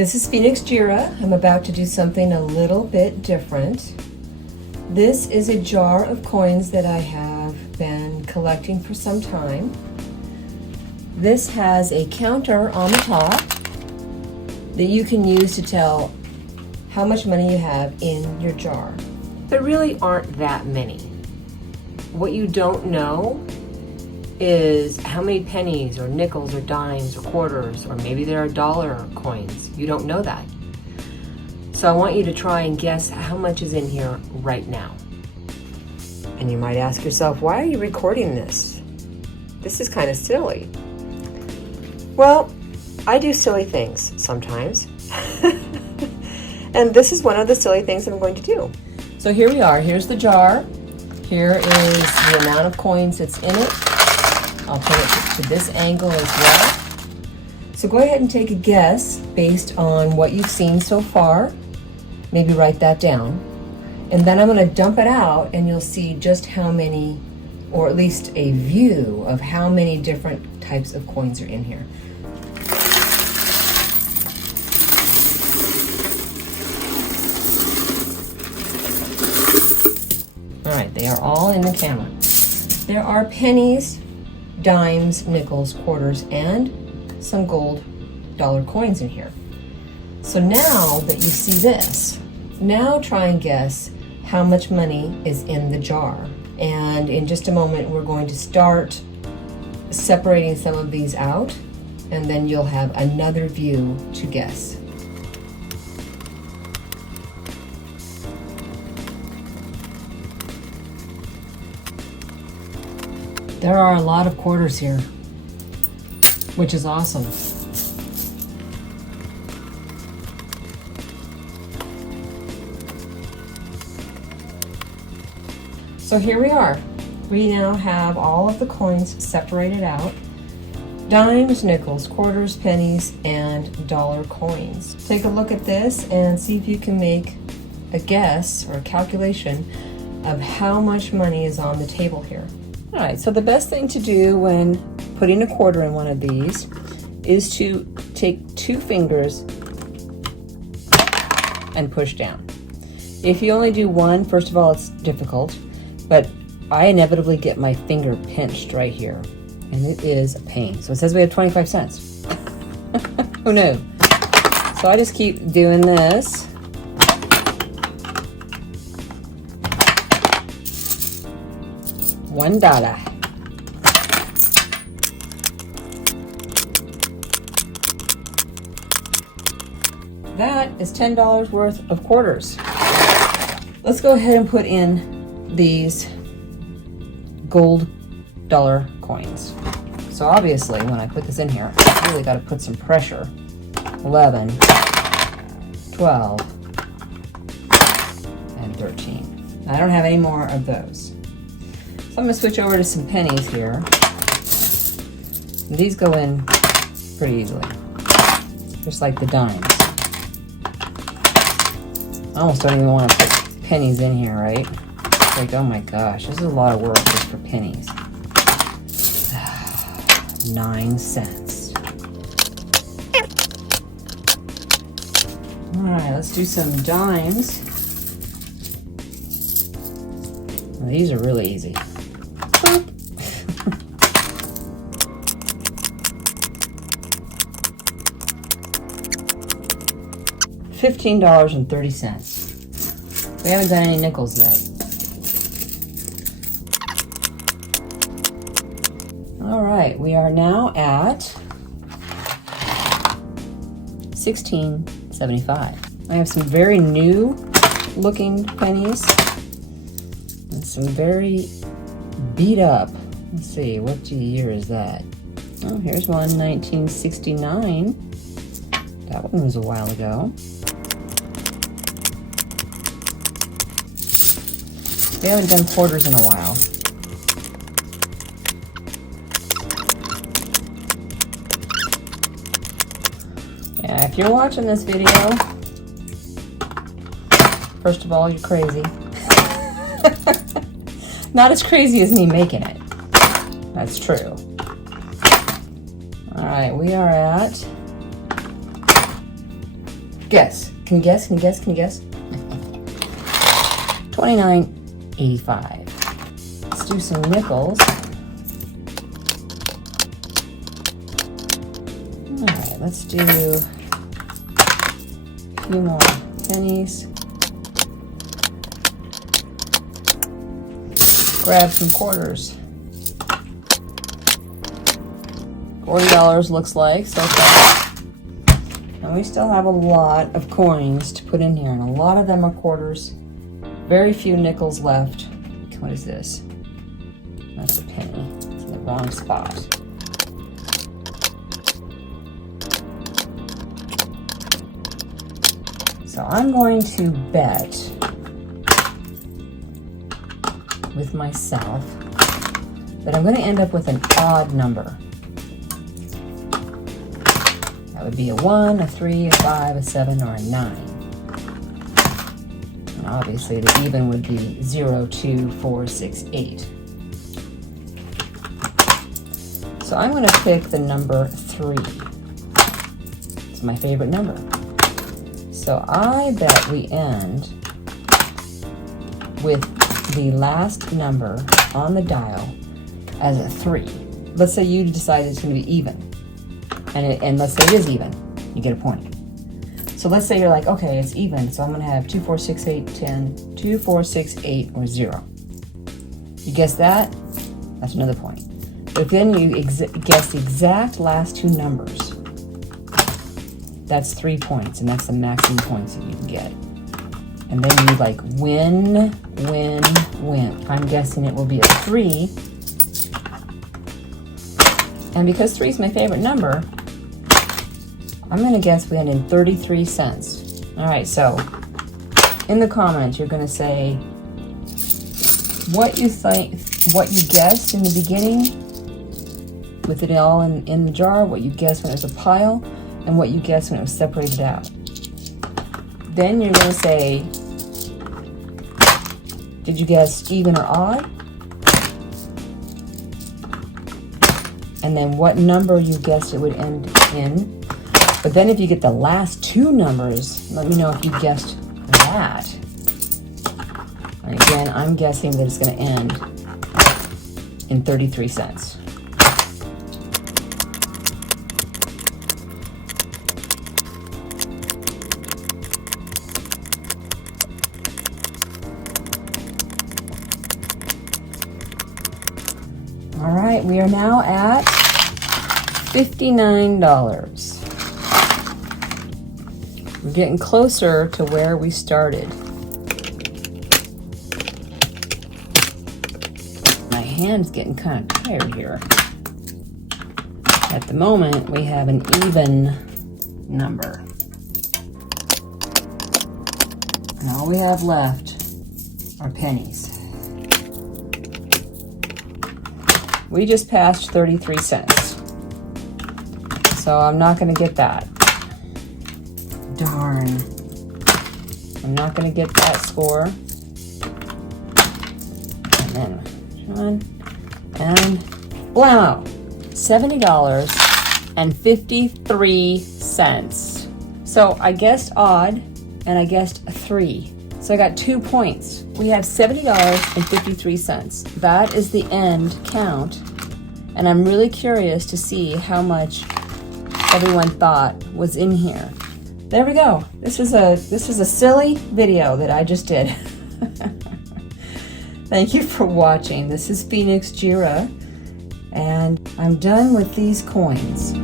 This is Phoenix Jira. I'm about to do something a little bit different. This is a jar of coins that I have been collecting for some time. This has a counter on the top that you can use to tell how much money you have in your jar. There really aren't that many. What you don't know is how many pennies or nickels or dimes or quarters, or maybe there are dollar coins. You don't know that. So I want you to try and guess how much is in here right now. And you might ask yourself, why are you recording this? This is kind of silly. Well, I do silly things sometimes. And this is one of the silly things I'm going to do. So here we are. Here's the jar. Here is the amount of coins that's in it. I'll put it to this angle as well. So go ahead and take a guess based on what you've seen so far. Maybe write that down. And then I'm going to dump it out and you'll see just how many, or at least a view of how many different types of coins are in here. All right, they are all in the camera. There are pennies, dimes, nickels, quarters, and some gold dollar coins in here. So now that you see this, now try and guess how much money is in the jar. And in just a moment, we're going to start separating some of these out, and then you'll have another view to guess. There are a lot of quarters here, which is awesome. So here we are. We now have all of the coins separated out. Dimes, nickels, quarters, pennies, and dollar coins. Take a look at this and see if you can make a guess or a calculation of how much money is on the table here. All right, so the best thing to do when putting a quarter in one of these is to take 2 fingers and push down. If you only do one, first of all, it's difficult, but I inevitably get my finger pinched right here, and it is a pain. So it says we have 25 cents. Who knew? So I just keep doing this. $1. That is $10 worth of quarters. Let's go ahead and put in these gold dollar coins. So obviously, when I put this in here, I really got to put some pressure. 11, 12, and 13. I don't have any more of those. So I'm going to switch over to some pennies here. These go in pretty easily, just like the dimes. I almost don't even want to put pennies in here, right? It's like, oh my gosh, this is a lot of work just for pennies. 9 cents. All right, let's do some dimes. Well, these are really easy. $15.30. We haven't done any nickels yet. All right, we are now at $16.75. I have some very new looking pennies and some very beat up. Let's see, what year is that? Oh, here's one, 1969. That one was a while ago. We haven't done quarters in a while. Yeah, if you're watching this video, first of all, you're crazy. Not as crazy as me making it. That's true. All right, we are at Guess. Can you guess? Can you guess? Can you guess? $29.85. Let's do some nickels. All right, let's do a few more pennies. Grab some quarters. $40 looks like so far. And we still have a lot of coins to put in here, and a lot of them are quarters. Very few nickels left. What is this? That's a penny. It's in the wrong spot. So I'm going to bet with myself that I'm going to end up with an odd number. That would be a 1, a 3, a 5, a 7, or a 9. And obviously the even would be 0, 2, 4, 6, 8. So I'm going to pick the number 3. It's my favorite number. So I bet we end with the last number on the dial as a 3. Let's say you decide it's going to be even. And let's say it is even. You get a point. So let's say you're like, okay, it's even. So I'm going to have 2, 4, 6, 8, 10, 2, 4, 6, 8, or 0. You guess that? That's another point. But then you guess the exact last two numbers. That's 3 points, and that's the maximum points that you can get. And then you like win. I'm guessing it will be a 3. And because 3 is my favorite number, I'm going to guess we end in 33 cents. All right, so in the comments, you're going to say what you think, what you guessed in the beginning with it all in the jar, what you guessed when it was a pile, and what you guessed when it was separated out. Then you're going to say, did you guess even or odd? And then what number you guessed it would end in. But then if you get the last two numbers, let me know if you guessed that. And again, I'm guessing that it's going to end in 33 cents. All right, we are now at $59. We're getting closer to where we started. My hand's getting kind of tired here. At the moment, we have an even number. And all we have left are pennies. We just passed 33 cents. So I'm not going to get that. Darn. I'm not going to get that score. And then, and blammo! $70.53. So I guessed odd, and I guessed 3. So I got 2 points. We have $70.53. That is the end count. And I'm really curious to see how much everyone thought was in here. There we go. This is a silly video that I just did. Thank you for watching. This is Phoenix Jira, and I'm done with these coins.